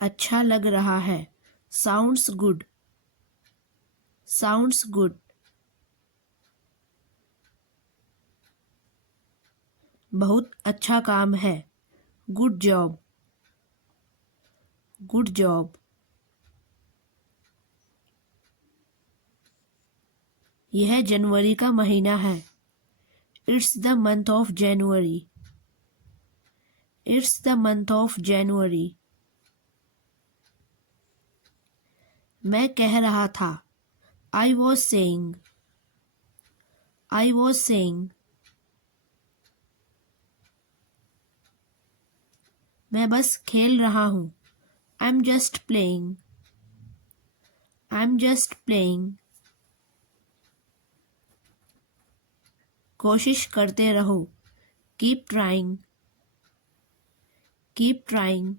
अच्छा लग रहा है। Sounds good. Sounds good. बहुत अच्छा काम है। Good job. Good job. यह जनवरी का महीना है। It's the month of January. It's the month of January. मैं कह रहा था। I was saying. I was saying. मैं बस खेल रहा हूँ। I am just playing. I am just playing. कोशिश करते रहो। Keep trying. Keep trying.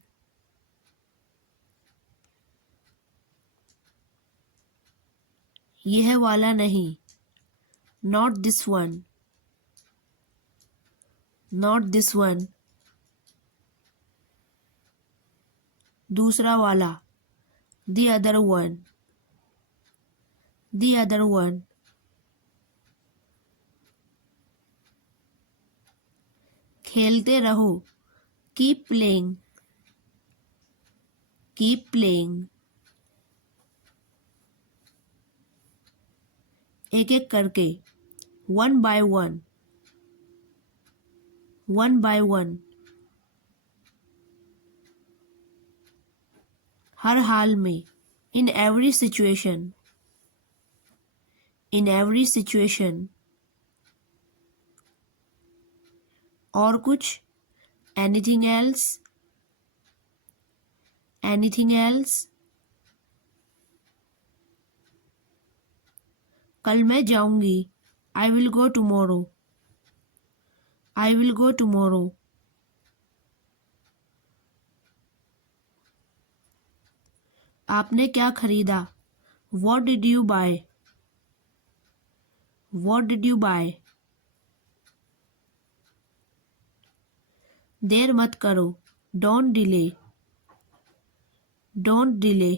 यह वाला नहीं। Not this one. Not this one. दूसरा वाला। The other one. The other one. खेलते रहो। Keep playing. Keep playing. एक एक करके। One by one. One by one. हर हाल में। In every situation. In every situation. और कुछ। Anything else. Anything else. कल मैं जाऊंगी। I will go tomorrow. I will go tomorrow. आपने क्या खरीदा? What did you buy? What did you buy? देर मत करो। Don't delay. Don't delay.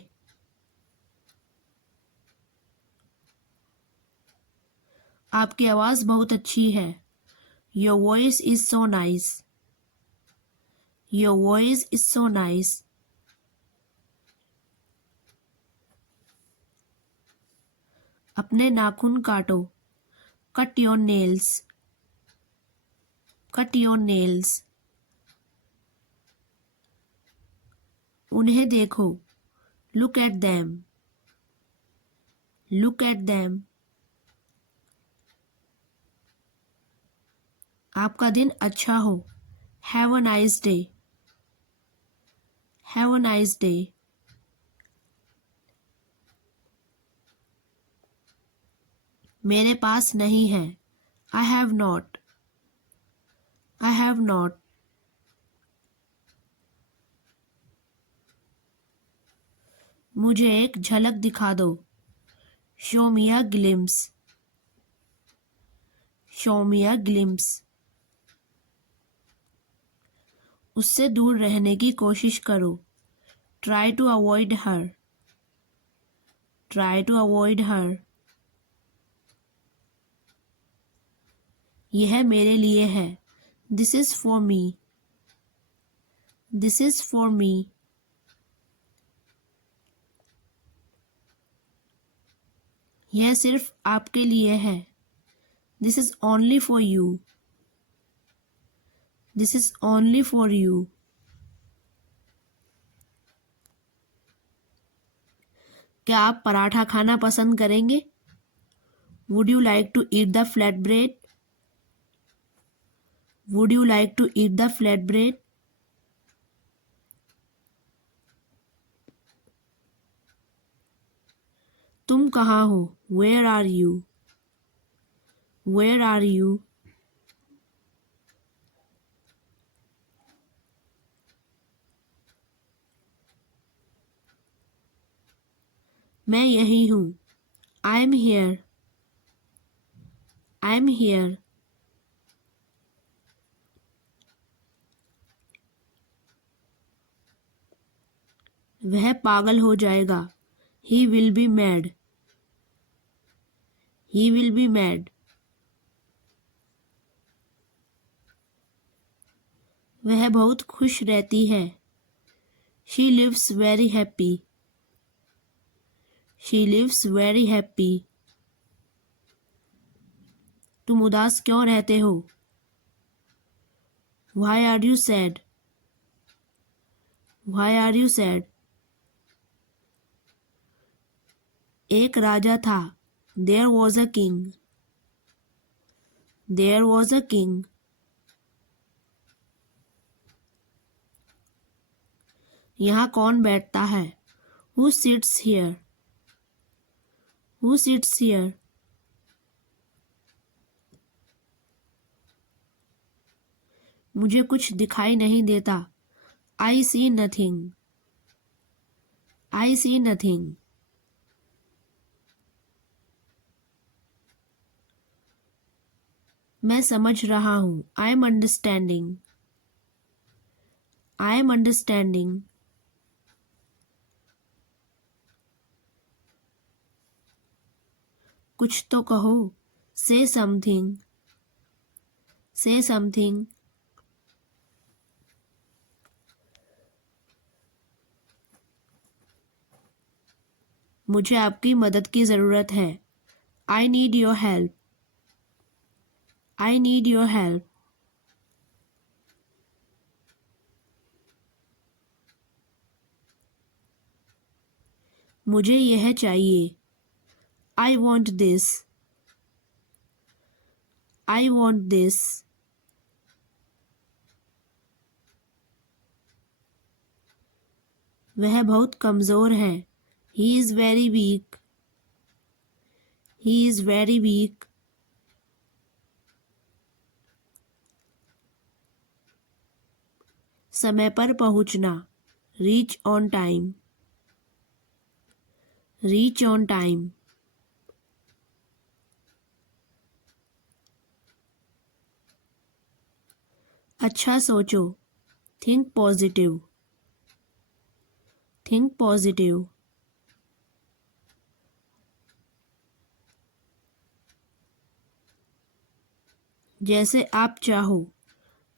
आपकी आवाज़ बहुत अच्छी है। Your voice is so nice. Your voice is so nice. अपने नाखून काटो। Cut your nails. Cut your nails. उन्हें देखो। Look at them. Look at them. आपका दिन अच्छा हो। Have a nice day. Have a nice day. मेरे पास नहीं है। I have not. I have not. मुझे एक झलक दिखा दो। Show me a glimpse. Show me a glimpse. उससे दूर रहने की कोशिश करो। Try to avoid her. Try to avoid her. यह मेरे लिए है। This is for me. This is for me. यह सिर्फ आपके लिए है। This is only for you. This is only for you. क्या आप पराठा खाना पसंद करेंगे? Would you like to eat the flat bread? Would you like to eat the flat bread? तुम कहाँ हो? Where are you? Where are you? मैं यही हूँ। I am here. I am here. वह पागल हो जाएगा। He will be mad. He will be mad. वह बहुत खुश रहती है। She lives very happy. She lives very happy. तुम उदास क्यों रहते हो? Why are you sad? Why are you sad? एक राजा था। There was a king. There was a king. यहाँ कौन बैठता है? Who sits here? Who sits here? मुझे कुछ दिखाई नहीं देता। I see nothing. I see nothing. मैं समझ रहा हूँ। I am understanding. I am understanding. कुछ तो कहो। Say something. Say something. मुझे आपकी मदद की ज़रूरत है। I need your help. I need your help. मुझे यह चाहिए। I want this. I want this. वह बहुत कमज़ोर है। He is very weak. He is very weak. समय पर पहुंचना। Reach on time. Reach on time. अच्छा सोचो। Think positive. Think positive. जैसे आप चाहो।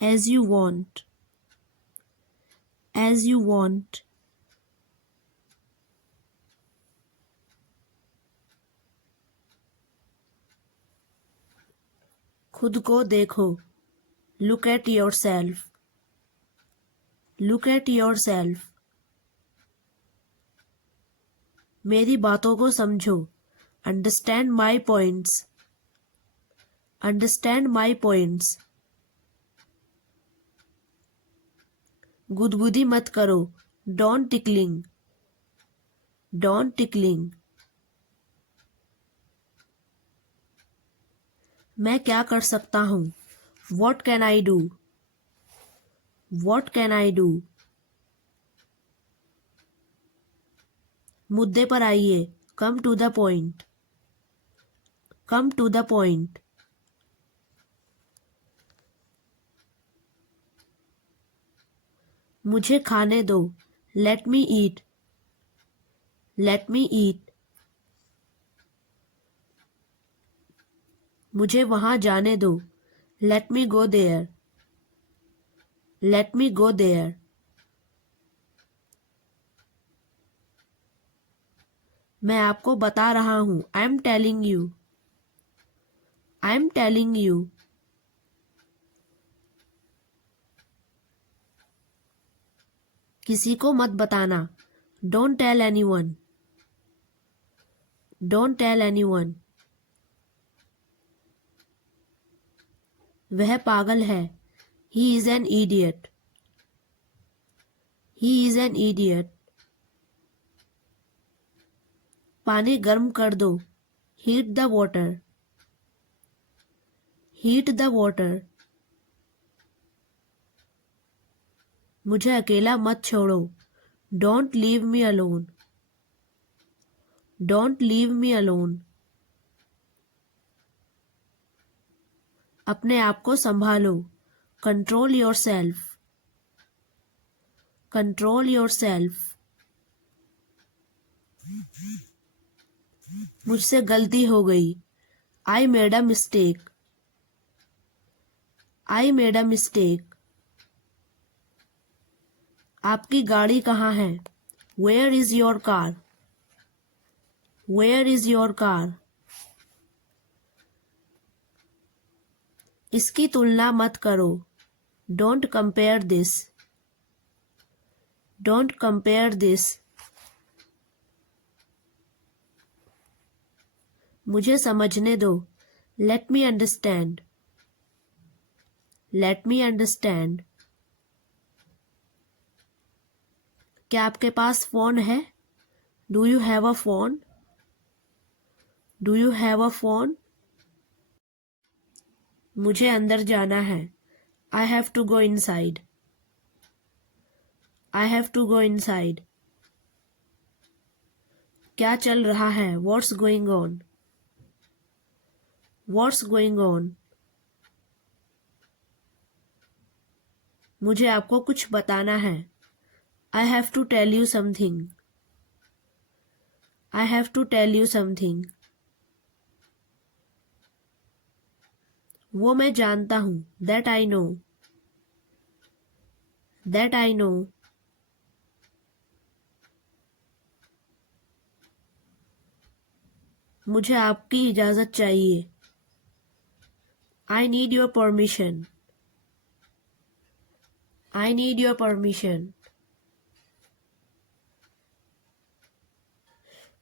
As you want. As you want. खुद को देखो। Look at yourself. Look at yourself. मेरी बातों को समझो। Understand my points. Understand my points. गुदगुदी मत करो। Don't tickling. Don't tickling. मैं क्या कर सकता हूँ? What can I do? What can I do? मुद्दे पर आइए। Come to the point. Come to the point. मुझे खाने दो। Let me eat. Let me eat. मुझे वहाँ जाने दो। Let me go there. Let me go there. मैं आपको बता रहा हूँ। I am telling you. I am telling you. किसी को मत बताना। Don't tell anyone. Don't tell anyone. वह पागल है। He is an idiot. He is an idiot. पानी गर्म कर दो। Heat the water. Heat the water. मुझे अकेला मत छोड़ो। Don't leave me alone. Don't leave me alone. अपने आप को संभालो। Control yourself. Control yourself. मुझसे गलती हो गई। I made a mistake. I made a mistake. आपकी गाड़ी कहाँ है? Where is your car? Where is your car? इसकी तुलना मत करो। Don't compare this. Don't compare this. मुझे समझने दो। Let me understand. Let me understand. क्या आपके पास फोन है? Do you have a phone? Do you have a phone? मुझे अंदर जाना है। I have to go inside. I have to go inside. क्या चल रहा है? What's going on? What's going on? मुझे आपको कुछ बताना है। I have to tell you something. I have to tell you something. वो मैं जानता हूँ। That I know. That I know. मुझे आपकी इजाज़त चाहिए। I need your permission. I need your permission.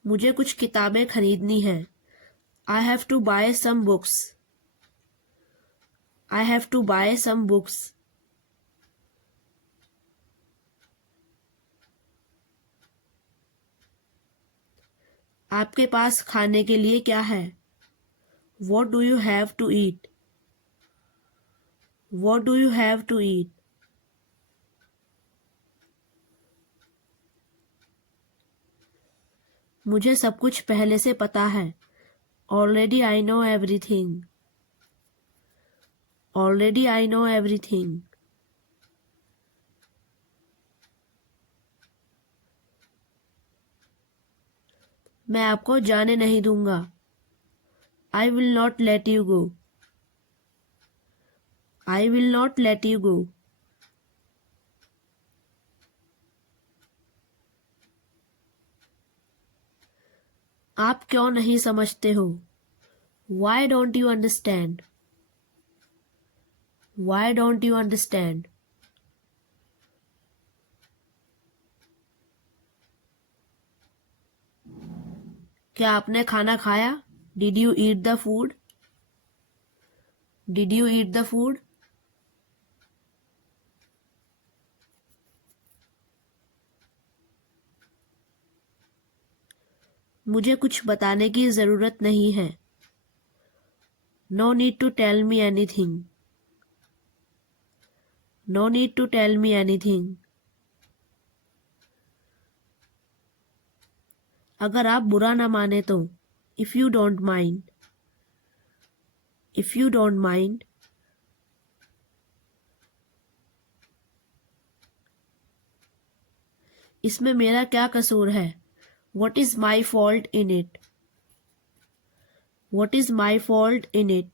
मुझे कुछ किताबें खरीदनी हैं। I have to buy some books. I have to buy some books. आपके पास खाने के लिए क्या है? What do you have to eat? What do you have to eat? मुझे सब कुछ पहले से पता है। Already I know everything. Already I know everything. मैं आपको जाने नहीं दूंगा। I will not let you go. I will not let you go. आप क्यों नहीं समझते हो? Why don't you understand? Why don't you understand? क्या आपने खाना खाया? Did you eat the food? Did you eat the food? मुझे कुछ बताने की ज़रूरत नहीं है। No need to tell me anything. No need to tell me anything. अगर आप बुरा ना माने तो If you don't mind. If you don't mind. इसमें मेरा क्या कसूर है? What is my fault in it? What is my fault in it?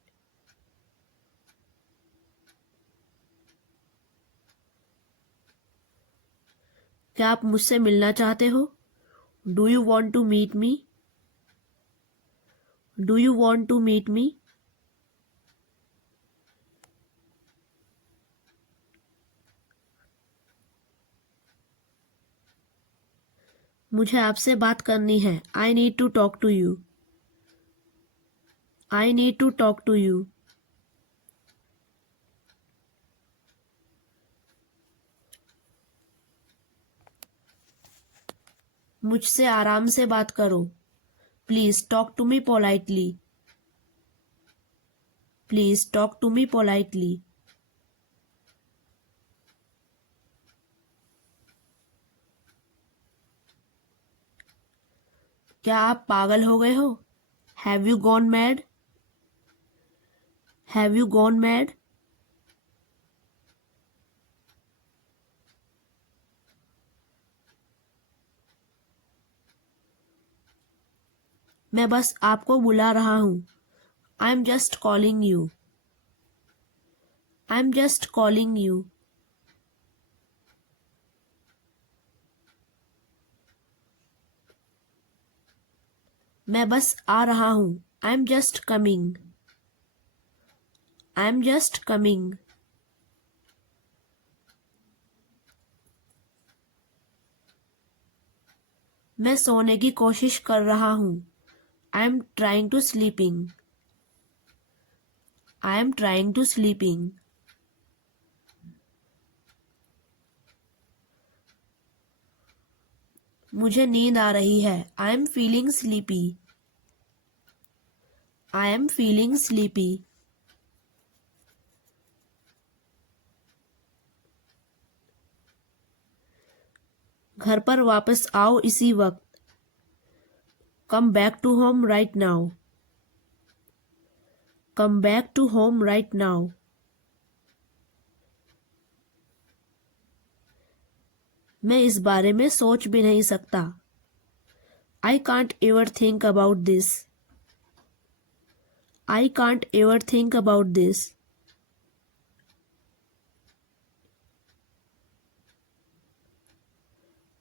क्या आप मुझसे मिलना चाहते हो? Do you want to meet me? Do you want to meet me? मुझे आपसे बात करनी है। I need to talk to you. I need to talk to you. मुझसे आराम से बात करो। Please talk to me politely. Please talk to me politely. क्या आप पागल हो गए हो? Have you gone mad? Have you gone mad? मैं बस आपको बुला रहा हूँ. I am just calling you. I am just calling you. मैं बस आ रहा हूँ. I am just coming. I am just coming. मैं सोने की कोशिश कर रहा हूँ. I am trying to sleeping. I am trying to sleeping. मुझे नींद आ रही है. I am feeling sleepy. I am feeling sleepy. घर पर वापस आओ इसी वक्त. Come back to home right now. Come back to home right now. मैं इस बारे में सोच भी नहीं सकता. I can't ever think about this. I can't ever think about this.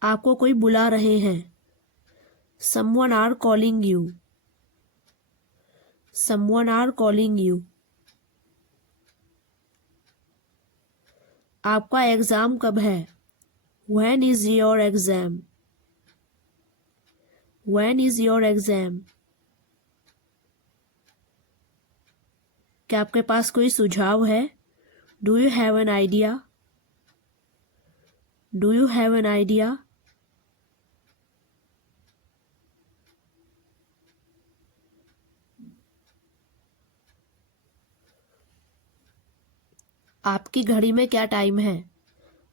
आपको कोई बुला रहे हैं. Someone are calling you. Someone are calling you. आपका एग्ज़ाम कब है? When is your exam? When is your exam? क्या आपके पास कोई सुझाव है? Do you have an idea? Do you have an idea? आपकी घड़ी में क्या टाइम है?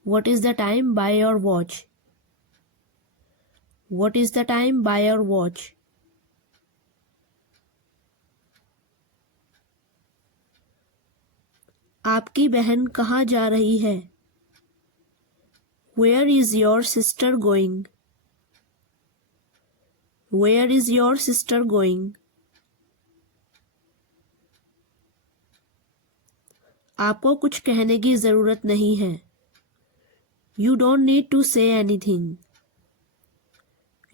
What is the time by your watch? What is the time by your watch? आपकी बहन कहाँ जा रही है? Where is your sister going? Where is your sister going? आपको कुछ कहने की ज़रूरत नहीं है. You don't need to say anything.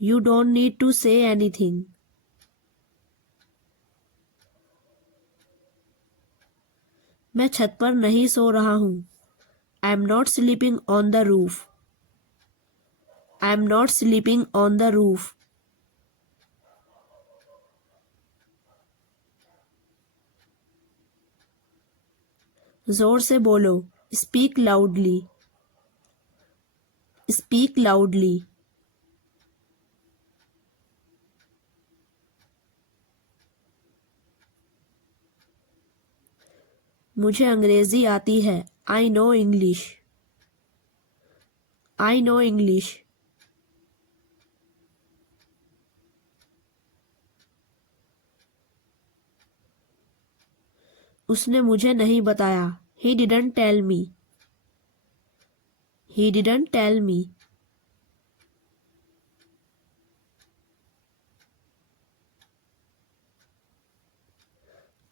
You don't need to say anything. मैं छत पर नहीं सो रहा हूँ. I am not sleeping on the roof. I am not sleeping on the roof. जोर से बोलो. Speak loudly. Speak loudly. मुझे अंग्रेजी आती है. I know English. I know English. उसने मुझे नहीं बताया. He didn't tell me. He didn't tell me.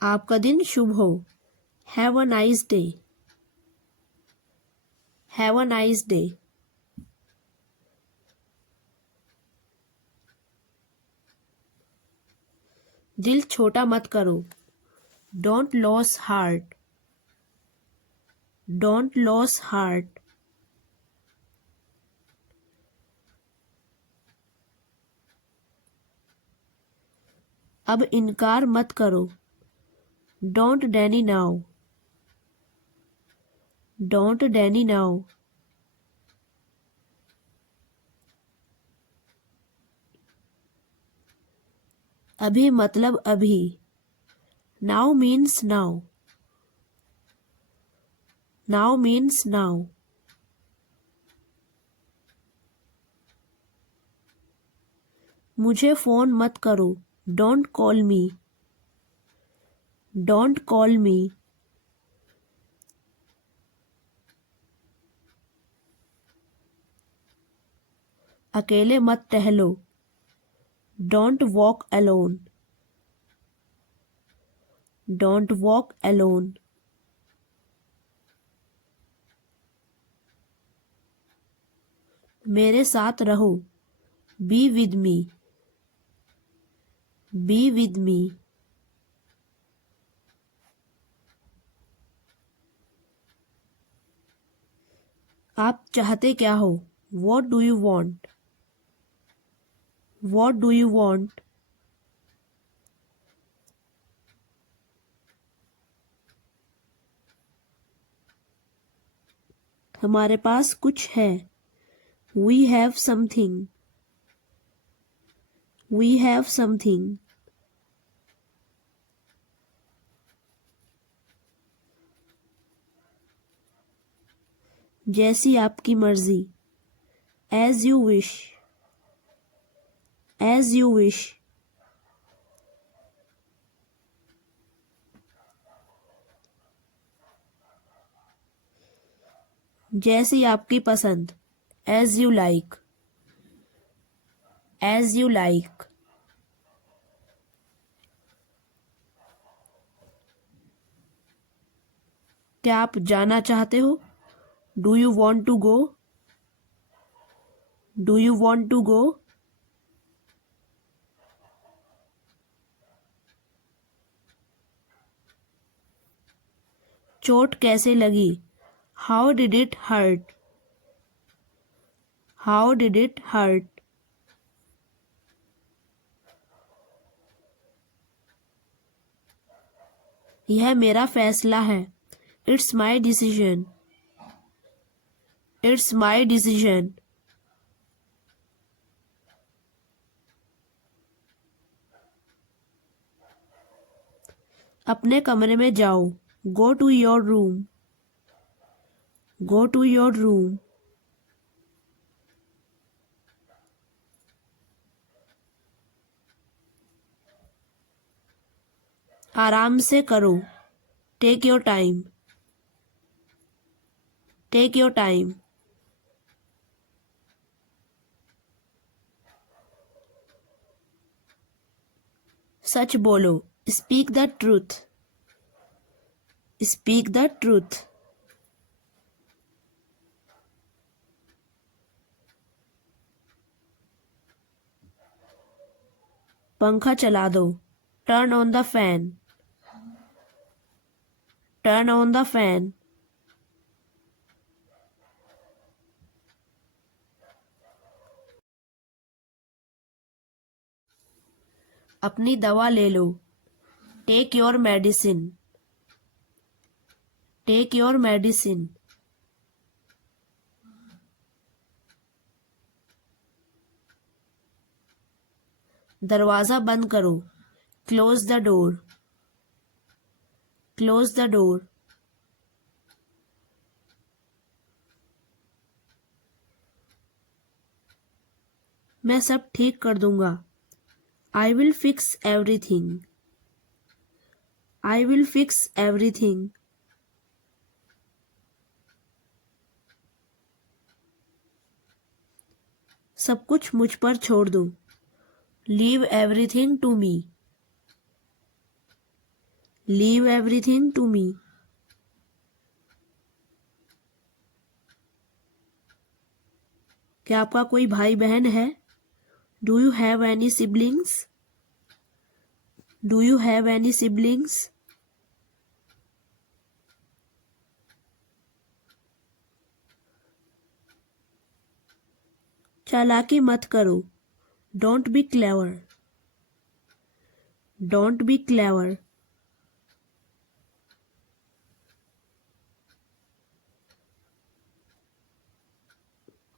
आपका दिन शुभ हो. Have a nice day. Have a nice day. दिल छोटा मत करो. Don't lose heart. Don't lose heart. अब इनकार मत करो. Don't deny now. Don't deny now. अभी मतलब अभी. Now means now. Now means now. मुझे फ़ोन मत करो. Don't call me. Don't call me. अकेले मत टहलो. Don't walk alone. Don't walk alone. मेरे साथ रहो. Be with me. Be with me. आप चाहते क्या हो? What do you want? What do you want? हमारे पास कुछ है. We have something. We have something. जैसी आपकी मर्जी. As you wish. As you wish. जैसी आपकी पसंद. As you like. As you like. क्या आप जाना चाहते हो? Do you want to go? Do you want to go? चोट कैसे लगी? How did it hurt? How did it hurt? यह मेरा फैसला है. It's my decision. It's my decision. अपने कमरे में जाओ. Go to your room. Go to your room. आराम से करो. Take your time. Take your time. सच बोलो. Speak the truth. Speak the truth. पंखा चला दो. Turn on the fan. Turn on the fan. अपनी दवा ले लो. Take your medicine. Take your medicine. दरवाज़ा बंद करो. Close the door. Close the door. मैं सब ठीक कर दूंगा. I will fix everything. I will fix everything. सब कुछ मुझ पर छोड़ दो. Leave everything to me. Leave everything to me. क्या आपका कोई भाई बहन है? Do you have any siblings? Do you have any siblings? चालाकी मत करो. Don't be clever. Don't be clever.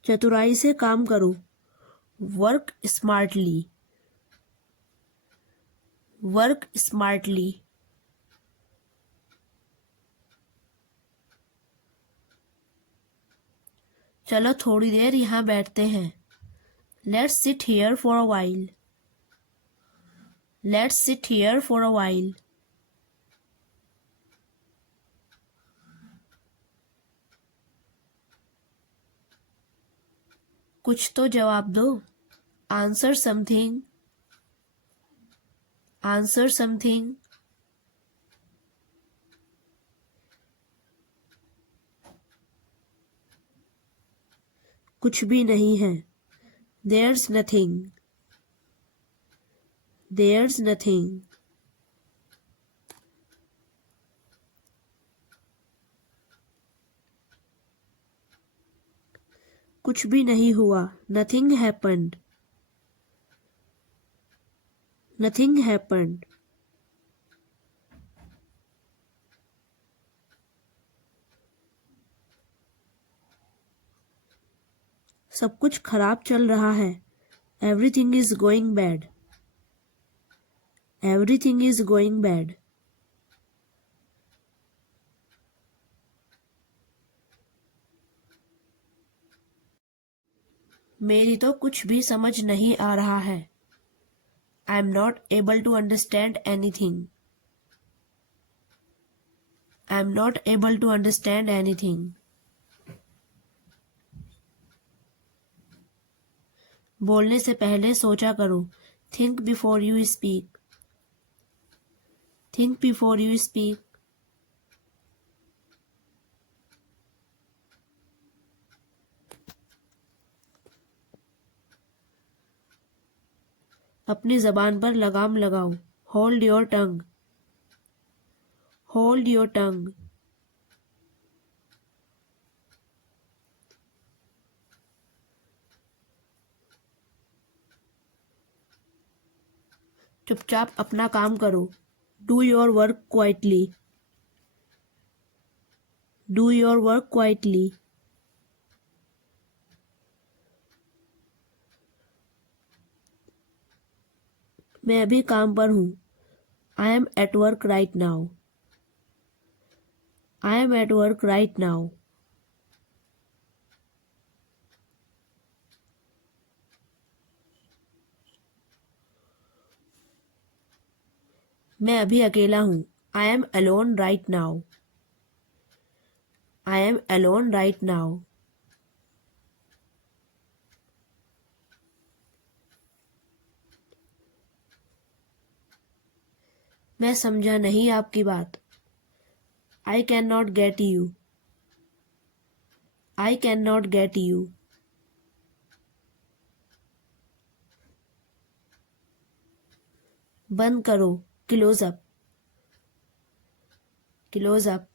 चतुराई से काम करो. Work smartly. Work smartly. चलो थोड़ी देर यहाँ बैठते हैं. Let's sit here for a while. Let's sit here for a while. कुछ तो जवाब दो. Answer something. Answer something. कुछ भी नहीं है. There's nothing. There's nothing. कुछ भी नहीं हुआ. Nothing happened. Nothing happened. सब कुछ खराब चल रहा है. Everything is going bad. Everything is going bad. मेरी तो कुछ भी समझ नहीं आ रहा है. I am not able to understand anything. I am not able to understand anything. बोलने से पहले सोचा करो. Think before you speak. Think before you speak. अपनी जबान पर लगाम लगाओ. Hold your tongue. Hold your tongue. चुपचाप अपना काम करो. Do your work quietly. Do your work quietly. मैं अभी काम पर हूँ. I am at work right now. I am at work right now. मैं अभी अकेला हूँ. I am alone right now. I am alone right now. मैं समझा नहीं आपकी बात. I cannot get you. I cannot get you. बंद करो. Close up. Close up.